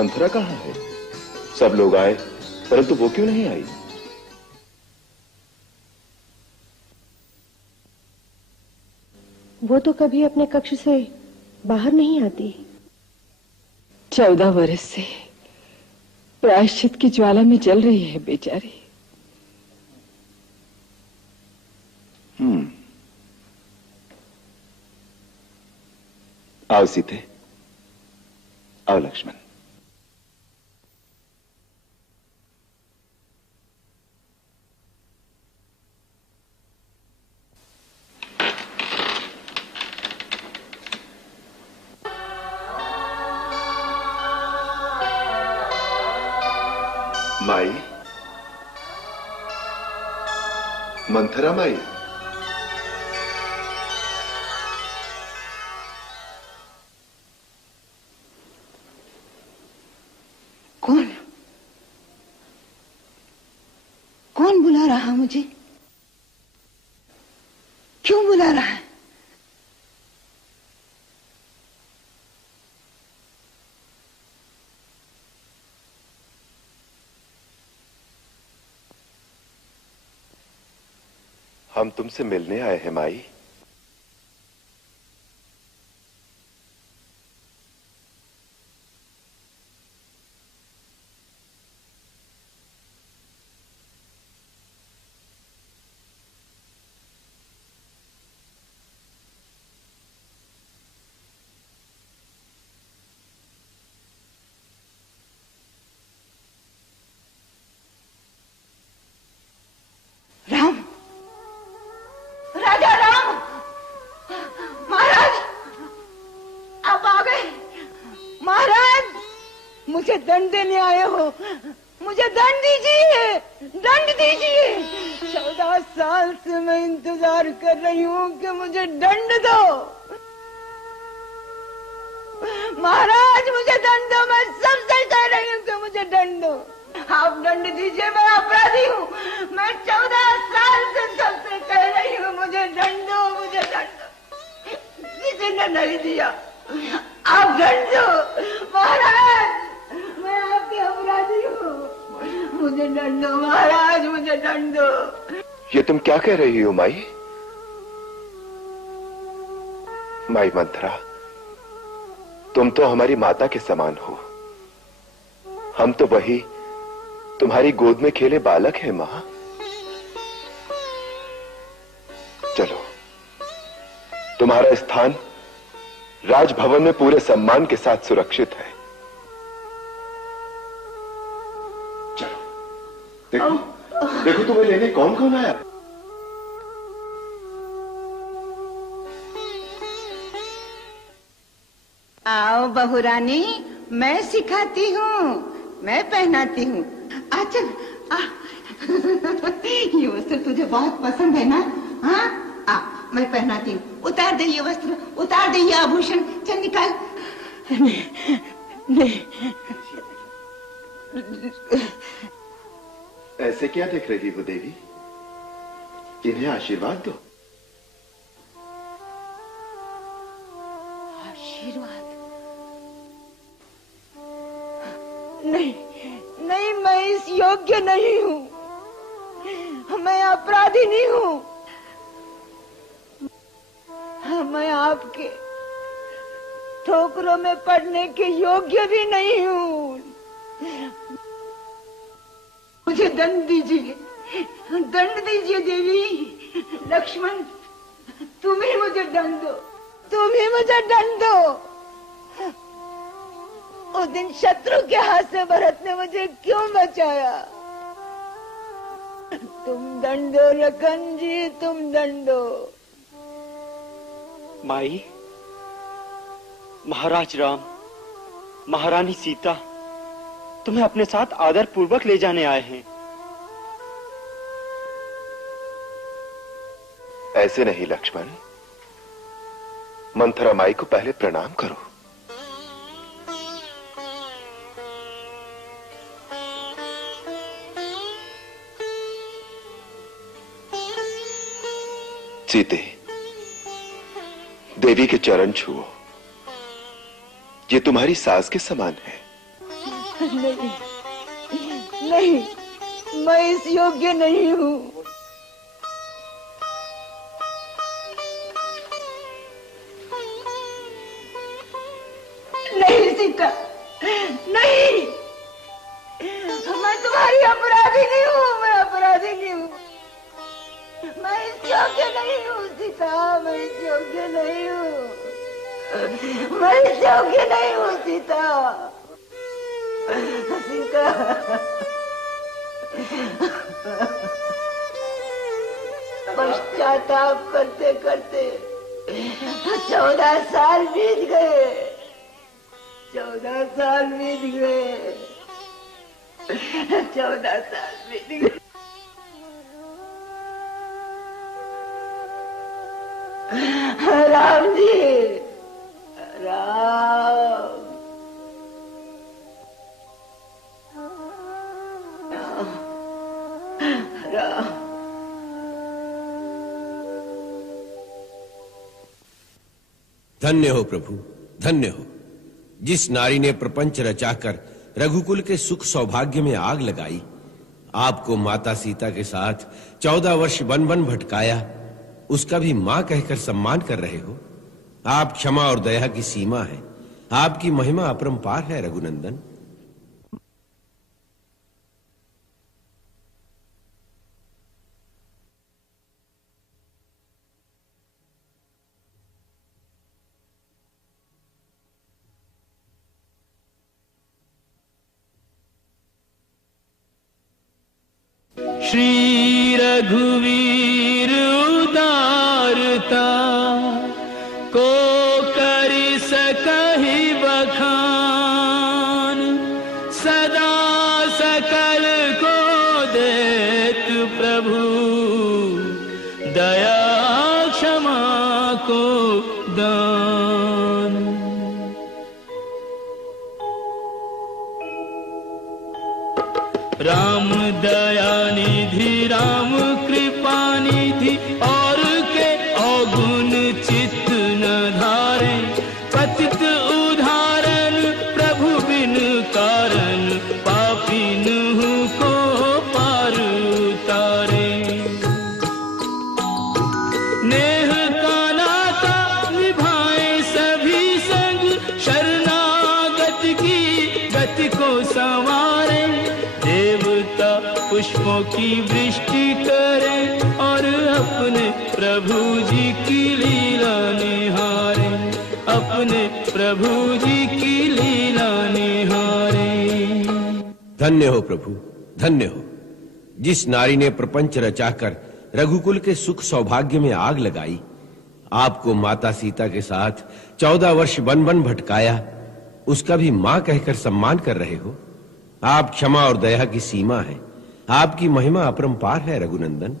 मंथरा कहाँ है? सब लोग आए परंतु वो क्यों नहीं आई? वो तो कभी अपने कक्ष से बाहर नहीं आती। 14 वर्ष से प्रायश्चित की ज्वाला में जल रही है बेचारी। आओ सीते, आओ लक्ष्मण। माई, मंथरा माई। कौन बुला रहा मुझे? क्यों बुला रहा है? हम तुमसे मिलने आए हैं माई। राम, राजा राम, महाराज आप आ गए। महाराज मुझे दंड देने आए हो, मुझे दंड दीजिए, दंड दीजिए। 14 साल से मैं इंतजार कर रही हूँ कि मुझे दंड दो। महाराज मुझे दंड दो, मैं सबसे कह रही हूँ कि मुझे दंड दो। आप दंड दीजिए, मैं अपराधी हूँ। मैं 14 साल से सबसे कह रही हूँ मुझे दंड दो, मुझे दंड दो। किसी ने नहीं दिया, आप दंड दो। महाराज मैं आपकी अपराधी हूँ, मुझे दंड दो। महाराज मुझे दंड दो। ये तुम क्या कह रही हो माई? माई मंथरा, तुम तो हमारी माता के समान हो। हम तो वही तुम्हारी गोद में खेले बालक हैं मां। चलो, तुम्हारा स्थान राजभवन में पूरे सम्मान के साथ सुरक्षित है। चलो, देखो देखो तुम्हें लेने कौन कौन आया। आओ बहुरानी, मैं सिखाती हूँ, मैं पहनाती हूँ। चल ये वस्त्र तुझे बहुत पसंद है ना? हाँ, मैं पहनाती हूँ। उतार दे ये वस्त्र, उतार दे ये आभूषण, चल निकाल। नहीं। ऐसे क्या देख रही हो देवी? इन्हें आशीर्वाद दो। आशीर्वाद? नहीं नहीं, मैं इस योग्य नहीं हूँ, मैं अपराधी नहीं हूँ। मैं आपके ठोकरों में पड़ने के योग्य भी नहीं हूँ। मुझे दंड दीजिए, दंड दीजिए देवी। लक्ष्मण तुम ही मुझे दंड दो, तुम ही मुझे दंड दो। उस दिन शत्रु के हाथ से भरत ने मुझे क्यों बचाया? तुम दंड दो लखन जी, तुम दंड दो। माई, महाराज राम, महारानी सीता तुम्हें अपने साथ आदर पूर्वक ले जाने आए हैं। ऐसे नहीं लक्ष्मण, मंथरा माई को पहले प्रणाम करो। सीते, देवी के चरण छुओ, ये तुम्हारी सास के समान है। नहीं, नहीं, मैं इस योग्य नहीं हूँ। नहीं सीता, नहीं, मैं तुम्हारी अपराधी नहीं हूँ, मैं अपराधी नहीं हूँ। मैं इस योग्य नहीं हूँ सीता, मैं इस योग्य नहीं हूँ, मैं इस योग्य नहीं हूँ सीता, सीता। पश्चाताप करते करते 14 साल बीत गए, 14 साल बीत गए, 14 साल बीत गए। राम जी, राम, राम। धन्य हो प्रभु, धन्य हो। जिस नारी ने प्रपंच रचाकर रघुकुल के सुख सौभाग्य में आग लगाई, आपको माता सीता के साथ 14 वर्ष वन वन भटकाया, उसका भी मां कहकर सम्मान कर रहे हो। आप क्षमा और दया की सीमा है, आपकी महिमा अपरंपार है रघुनंदन। श्री रघुवीर उदारता को कर सकहि बखान, सदा सकल को देत प्रभु, दया क्षमा को दान। राम दया निधि, राम कृपा निधि, और के अवगुण चित्त न धारे, पतित उदाहरण प्रभु बिन कारण, पापिन को पार उतारे। नेह का नाता निभाए सभी संग, शरणागत की गति को संवारे। देवता पुष्पों की वृष्टि करें और अपने प्रभु जी की लीला निहारे, अपने प्रभु जी की लीला निहारे। धन्य हो प्रभु, धन्य हो। जिस नारी ने प्रपंच रचाकर रघुकुल के सुख सौभाग्य में आग लगाई, आपको माता सीता के साथ 14 वर्ष वन वन भटकाया, उसका भी मां कहकर सम्मान कर रहे हो। आप क्षमा और दया की सीमा है, आपकी महिमा अपरंपार है रघुनंदन।